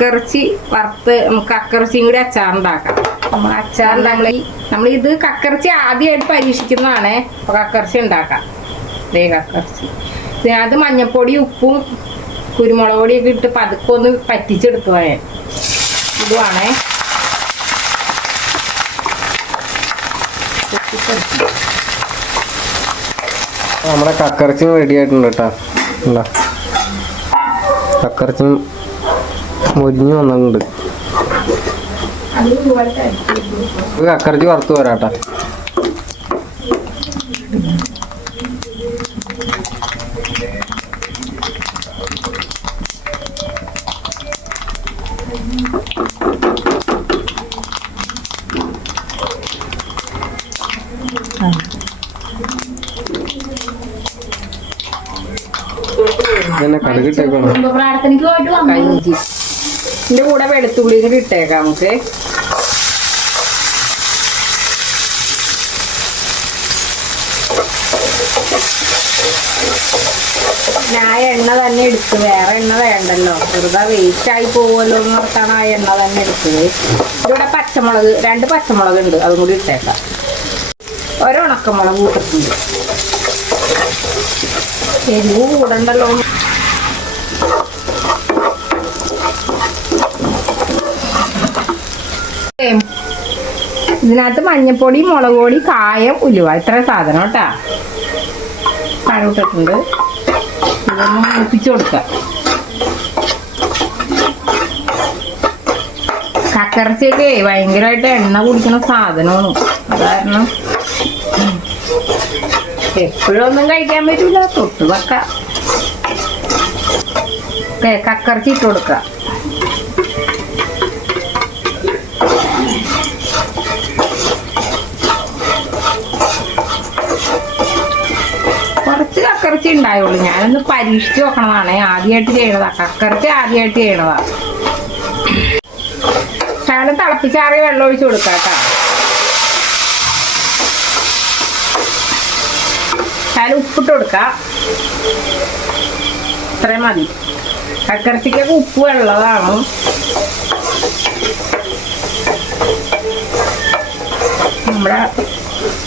കക്കറിച്ചി വറുത്ത് നമുക്ക് കക്കിറച്ചിയും കൂടി അച്ചാറുണ്ടാക്കാം. അച്ചാർ നമ്മൾ നമ്മൾ ഇത് കക്കിറച്ചി ആദ്യമായിട്ട് പരീക്ഷിക്കുന്നതാണ്. അപ്പോൾ കക്കിറച്ചി ഉണ്ടാക്കാം. ഇതേ കക്കിറച്ചി. ഇതിനകത്ത് മഞ്ഞപ്പൊടി ഉപ്പും കുരുമുളക് പൊടിയൊക്കെ ഇട്ട് പതുക്കെ ഒന്ന് പറ്റിച്ചെടുത്തതാണ് ഞാൻ ഇതുവാണേ നമ്മുടെ കക്കിറച്ചി റെഡി ആയിട്ടുണ്ട് കേട്ടോ. കക്കറച്ചി മുരിഞ്ഞു വന്നിട്ടുണ്ട്. കക്കറിച്ച് വറുത്ത് പോരാട്ട പ്രാർത്ഥനയ്ക്ക് പോയിട്ട് വന്നു? ഇതിന്റെ കൂടെ വെളുത്തുള്ളി കൂടി ഇട്ടേക്കാം നമുക്ക്. ഞാൻ എണ്ണ തന്നെ എടുത്തു. വേറെ എണ്ണ വേണ്ടല്ലോ. വെറുതെ വേസ്റ്റ് ആയി പോവുമല്ലോ എന്ന് പറഞ്ഞാണ് ആ എണ്ണ തന്നെ എടുത്തത്. ഇവിടെ പച്ചമുളക് രണ്ട് പച്ചമുളക് ഉണ്ട് അതും കൂടി ഇട്ടേക്കാം. ഒരു ഉണക്കമുളക് കൂട്ടിട്ടുണ്ട്. എരിവ് കൂടണ്ടല്ലോ. ഇതിനകത്ത് മഞ്ഞപ്പൊടി മുളക് പൊടി കായം ഉലുവ. ഇത്ര സാധനം കേട്ടാ. കായം ഇട്ടിട്ടുണ്ട്. ഇതൊന്ന് മൂപ്പിച്ച് കൊടുക്കാം. കക്കറച്ചിയൊക്കെ ഭയങ്കരമായിട്ട് എണ്ണ കുടിക്കുന്ന സാധനമാണ്. അത് കാരണം. എപ്പോഴും ഒന്നും കഴിക്കാൻ പറ്റൂല. തൊട്ട് വെക്കാം. കക്കറച്ചി ഇട്ട് കൊടുക്കാം കുറച്ച് കക്കറച്ചി ഉണ്ടായുള്ളൂ ഞാനൊന്ന് പരീക്ഷിച്ച് നോക്കണതാണ്. ആദ്യമായിട്ട് ചെയ്യണതാ. കക്കറച്ചി ആദ്യമായിട്ട് ചെയ്യണതാ. ശകലം തിളപ്പിച്ചാറിയ വെള്ളം ഒഴിച്ച് കൊടുക്കാം കേട്ടോ. ശകലം ഉപ്പിട്ട് കൊടുക്കാം. ഇത്രയും മതി. കക്കറച്ചിക്കൊക്കെ ഉപ്പ് വെള്ളതാണ്. നമ്മുടെ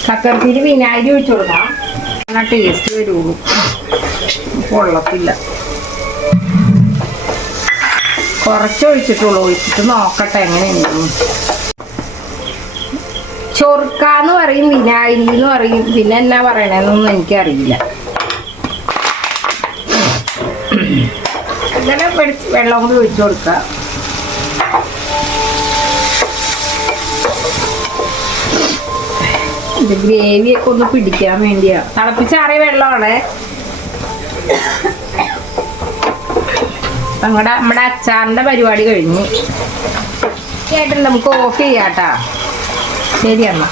കക്കറച്ചിയിൽ വിനാഗിരി ഒഴിച്ചു കൊടുക്കാം. നല്ല ടേസ്റ്റ് വരുള്ളൂ കൊള്ളത്തില്ല. കുറച്ച് ഒഴിച്ചിട്ടുള്ളൂ. ഒഴിച്ചിട്ട് നോക്കട്ടെ എങ്ങനെയുണ്ടെന്ന് ചൊറുക്കാന്ന് പറയും വിനാഗിരി എന്ന് പറയും. പിന്നെ എന്നാ പറയണെന്നൊന്നും എനിക്കറിയില്ല. അങ്ങനെ വെള്ളം കൂടി ഒഴിച്ചു കൊടുക്കുക. ഇത് ഗ്രേവിയൊക്കെ ഒന്ന് പിടിക്കാൻ വേണ്ടിയാ. തിളപ്പിച്ചാറിയ വെള്ളമാണ്. നമ്മുടെ നമ്മുടെ അച്ചാറിന്റെ പരിപാടി കഴിഞ്ഞു. ചേട്ടൻ നമുക്ക് ഓഫ് ചെയ്യാട്ടാ ശരി എന്നാ